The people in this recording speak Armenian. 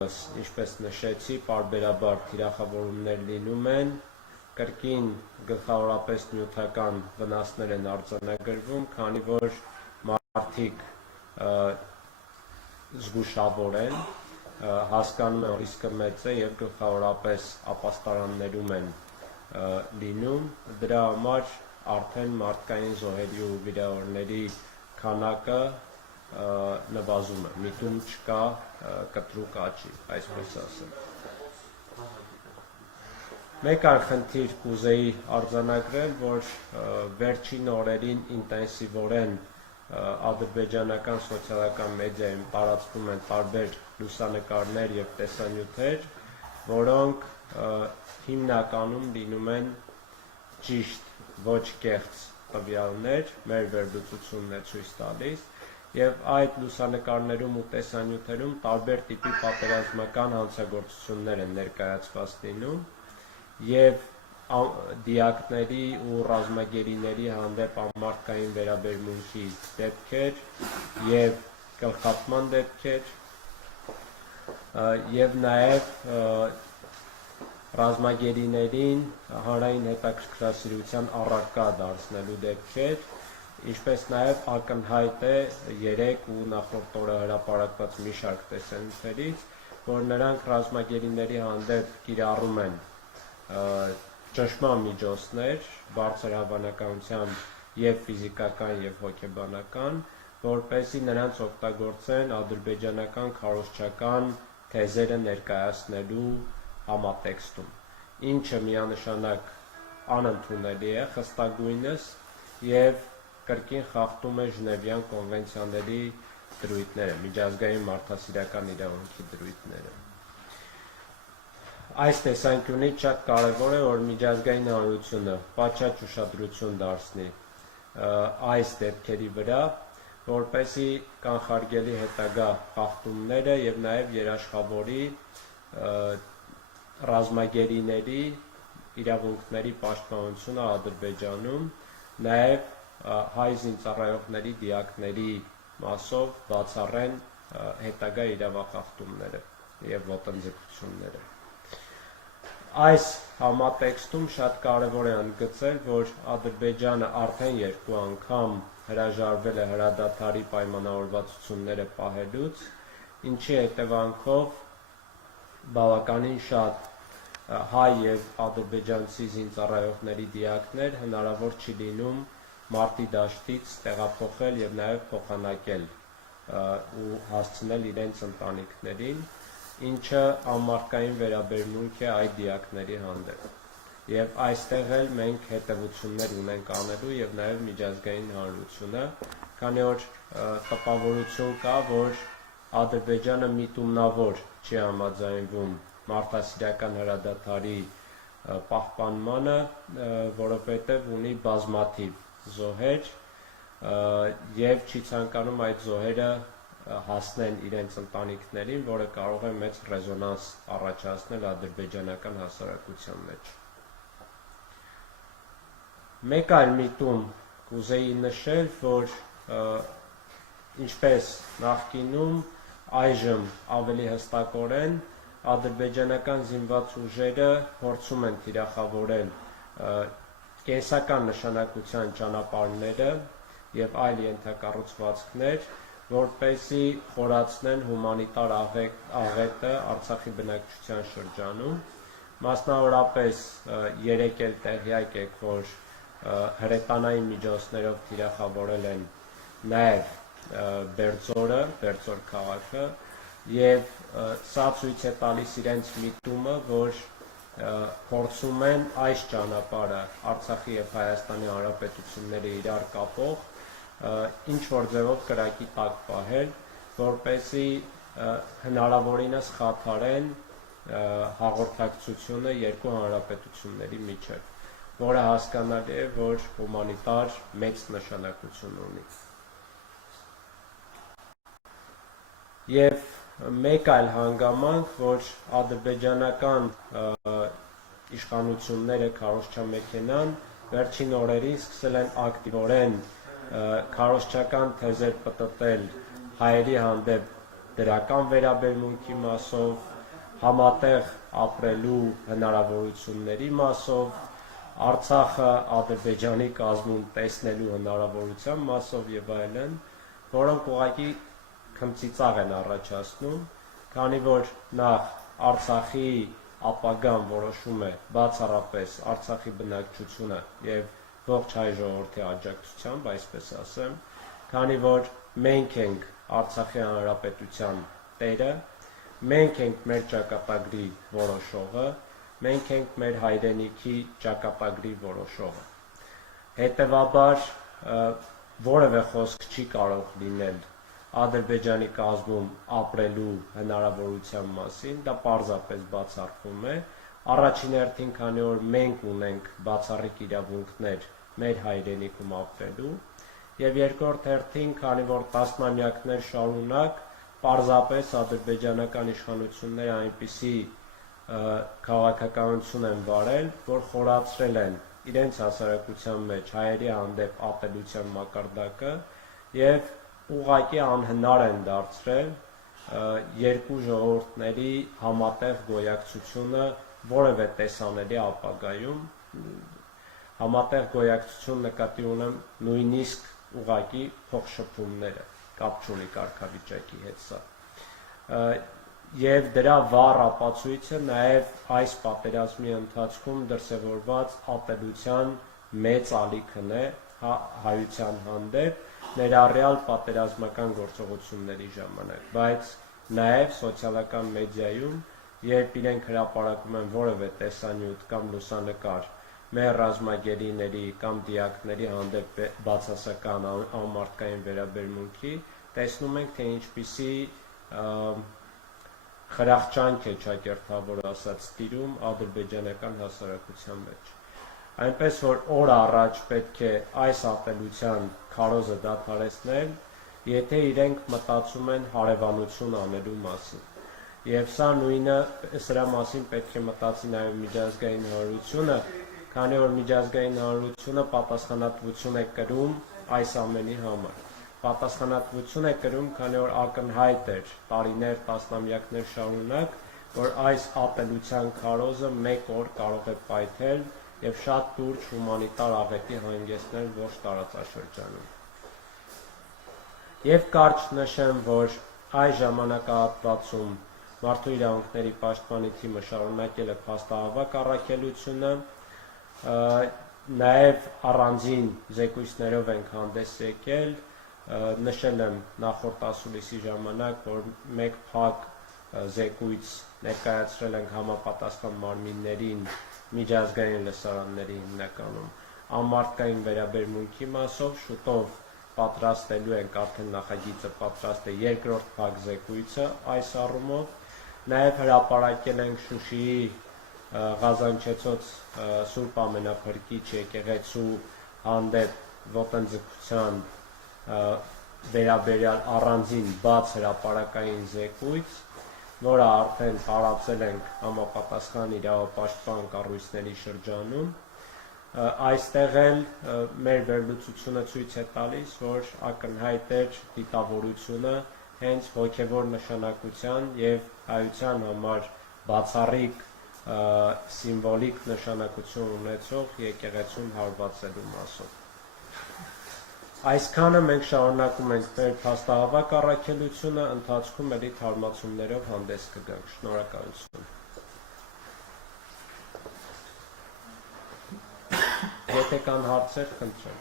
ինչպես նշեցի, պարբերաբար թիրախավորումներ լինում են, կրկին գլխավորապես նյութական վնասներ են արձանագրվում, քանի որ մարդիկ զգուշավոր են, հասկանում են ռիսկը մեծ է և գլխավորապես ապաստարաններում են լինում, դրա համար արդեն մարդկային զոհերի ու վիրավորների քանակը նվազում է, միտում չկա, կտրուկ աճի, այսպես ասեմ։ Մեկ այլ խնդիր կուզեի արձանագրել, որ վերջին օրերին ինտենսիվորեն ադրբեջանական սոցիալական մեդիայում տարածվում են տարբեր լուսանկարներ և տեսանյութեր, որոնք հիմնականում լինում են ճիշտ, ոչ կեղծ տվյալներ, մեր վերլուծությունն է ցույց տալիս, և այդ լուսանկարներում ու տեսանյութերում տարբեր տիպի պատերազմական հանցագործություններ են ներկայացված լինում և դիակների ու ռազմագերիների հանդեպ անմարդկային վերաբերմունքի դեպքեր և գլխատման դեպքեր և նաև ռազմագերիներին հանրային հետաքրքրասիրության առարկա դարձնելու դեպքեր, ինչպես նաև ակնհայտ է երեկ ու նախորդ օրը հրապարակված մի շարք տեսանյութերից, որ նրանք ռազմագերիների հանդեպ կիրառում են ճնշման միջոցներ, բարձր հավանականությամբ և ֆիզիկական և հոգեբանական, որպեսզի նրանց օգտագործեն ադրբեջանական քարոզչական թեզերը ներկայացնելու համատեքստում, ինչը միանշանակ անընդունելի է խստագույնս և կրկին խախտում է Ժնևյան կոնվենցիաների դրույթները, միջազգային մարդասիրական իրավունքի դրույթները։ Այս տեսանկյունից շատ կարևոր է, որ միջազգային հանրությունը պատշաճ ուշադրություն դարձնի այս դեպքերի վրա, որպեսզի կանխարգելի հետագա խախտումները և նաև երաշխավորի ռազմագերիների իրավունքների պաշտպանությունը Ադրբեջանում, նաև հայ զինծառայողների դիակների մասով բացառեն հետագա իրավախախտումները և ոտնձգությունները։ Այս համատեքստում շատ կարևոր է ընդգծել, որ Ադրբեջանը արդեն երկու անգամ հրաժարվել է հրադադարի պայմանավորվածությունները պահելուց, ինչի հետևանքով բավականին շատ հայ և ադրբեջանցի զինծառայողների դիակներ հնարավոր չի լինում մարտի դաշտից տեղափոխել և նաև փոխանակել ու հասցնել իրենց ընտանիքներին, ինչը անմարդկային վերաբերմունք է այդ դիակների հանդեպ։ Եվ այստեղ էլ մենք հետևություններ ունենք անելու և նաև միջազգային հանրությունը, քանի որ տպավորություն կա, որ Ադրբեջանը միտումնավոր չի համաձայնվում մարդասիրական հրադադարի պահպանմանը, որովհետև ունի բազմաթիվ զոհեր և չի ցանկանում այդ զոհերը հասնեն իրենց ընտանիքներին, որը կարող է մեծ ռեզոնանս առաջացնել ադրբեջանական հասարակության մեջ։ Մեկ այլ միտում կուզեի նշել, որ ինչպես նախկինում, այժմ ավելի հստակորեն ադրբեջանական զինված ուժերը փորձում են թիրախավորել կենսական նշանակության ճանապարհները և այլ ենթակառուցվածքներ, որպեսզի խորացնեն հումանիտար աղետը Արցախի բնակչության շրջանում, մասնավորապես երեկ էլ տեղյակ եք, որ հրետանային միջոցներով թիրախավորել են նաև Բերձորը, Բերձոր քաղաքը, և սա ցույց է տալիս իրենց միտումը, որ փորձում են այս ճանապարհը Արցախի և Հայաստանի Հանրապետությունները իրար կապող ինչ-որ ձևով կրակի տակ պահել, որպեսզի հնարավորինս խաթարեն հաղորդակցությունը երկու հանրապետությունների միջև, որը հասկանալի է, որ հումանիտար մեծ նշանակություն ունի։ Եվ մեկ այլ հանգամանք, որ ադրբեջանական իշխանությունները, քարոզչամեքենան վերջին օրերին սկսել են ակտիվորեն քարոզչական թեզեր պտտել հայերի հանդեպ դրական վերաբերմունքի մասով, համատեղ ապրելու հնարավորությունների մասով, Արցախը Ադրբեջանի կազմում տեսնելու հնարավորության մասով եւ այլն, որոնք ուղղակի քմծիծաղ են առաջացնում, քանի որ նախ Արցախի ապագան որոշում է բացառապես Արցախի բնակչությունը եւ ողջ հայ ժողովրդի աջակցությամբ, այսպես ասեմ, քանի որ մենք ենք Արցախի հանրապետության տերը, մենք ենք մեր ճակատագրի որոշողը, մենք ենք մեր հայրենիքի ճակատագրի որոշողը։ Հետևաբար որևէ խոսք չի կարող լինել Ադրբեջանի կազմում ապրելու հնարավորության մասին, դա պարզապես բացառվում է, առաջին հերթին, քանի որ մենք ունենք բացառիկ իրավունքներ մեր հայրենիքում ապրելու, եւ երկրորդ հերթին, քանի որ տասնամյակներ շարունակ պարզապես ադրբեջանական իշխանությունները այնպիսի քաղաքականություն են վարել, որ խորացրել են իրենց հասարակության մեջ հայերի հանդեպ ատելության մակարդակը եւ ուղղակի անհնար են դարձրել երկու ժողովուրդների համատեղ գոյակցությունը որևէ տեսանելի ապագայում, համատեղ գոյակցություն նկատի ունեմ նույնիսկ ուղղակի փոխշփումները, կապ չունի կարգավիճակի հետ սա։ Եվ դրա վառ ապացույցը նաև այս պատերազմի ընթացքում դրսևորված ատելության մեծ ալիքն է հայության հանդեպ, ներառյալ պատերազմական գործողությունների ժամանակ, բայց նաև սոցիալական մեդիայում, երբ իրենք հրապարակում են որևէ տեսանյութ կամ լուսանկար մեր ռազմագերիների կամ դիակների հանդեպ բացասական անմարդկային վերաբերմունքի, տեսնում ենք, թե ինչպիսի խրախճանք է ճակերտավոր ասած տիրում ադրբեջանական հասարակության մեջ։ Այնպես որ օր առաջ պետք է այս ատելության քարոզը դադարեցնել, եթե իրենք մտածում են հարևանություն անելու մասին։ Եվ սա նույնը սրա մասին պետք է մտածի նաև միջազգային հանրությունը, քանի որ միջազգային հանրությունը պատասխանատվություն է կրում այս ամենի համար։ Պատասխանատվություն է կրում, քանի որ ակնհայտ էր տարիներ, տասնամյակներ շարունակ, որ այս ատելության քարոզը մեկ օր կարող է պայթել եւ շատ լուրջ հումանիտար աղետի հանգեցնել ողջ տարածաշրջանում։ Եվ կարճ նշեմ, որ այս ժամանակահատվածում Մարդու իրավունքների պաշտպանի թիմը շարունակել է փաստահավաք առաքելությունը, նաև առանձին զեկույցներով ենք հանդես եկել, նշել եմ նախորդ ասուլիսի ժամանակ, որ մեկ փակ զեկույց ներկայացրել ենք համապատասխան մարմիններին միջազգային լսարանների հիմնականում անմարդկային վերաբերմունքի մասով, շուտով պատրաստելու ենք, արդեն նախագիծը պատրաստ է երկրորդ փակ զեկույցը այս առումով, նաև հրապարակել ենք Շուշիի Ղազանչեցոց Սուրբ Ամենափրկիչ եկեղեցու հանդեպ ոտնձգության վերաբերյալ առանձին բաց հրապարակային զեկույց, որը արդեն տարածել ենք համապատասխան իրավապաշտպան կառույցների շրջանում, այստեղ էլ մեր վերլուծությունը ցույց է տալիս, որ ակնհայտ էր դիտավորությունը հենց հոգևոր նշանակության եւ հայության համար բացառիկ սիմվոլիկ նշանակություն ունեցող եկեղեցուն հարվածելու մասով։ Այսքանը մենք շարունակում ենք մեր փաստահավաք առաքելությունը, ընթացքում ելի թարմացումներով հանդես կգանք։ Շնորհակալություն։ Եթե կան հարցեր, խնդրեմ։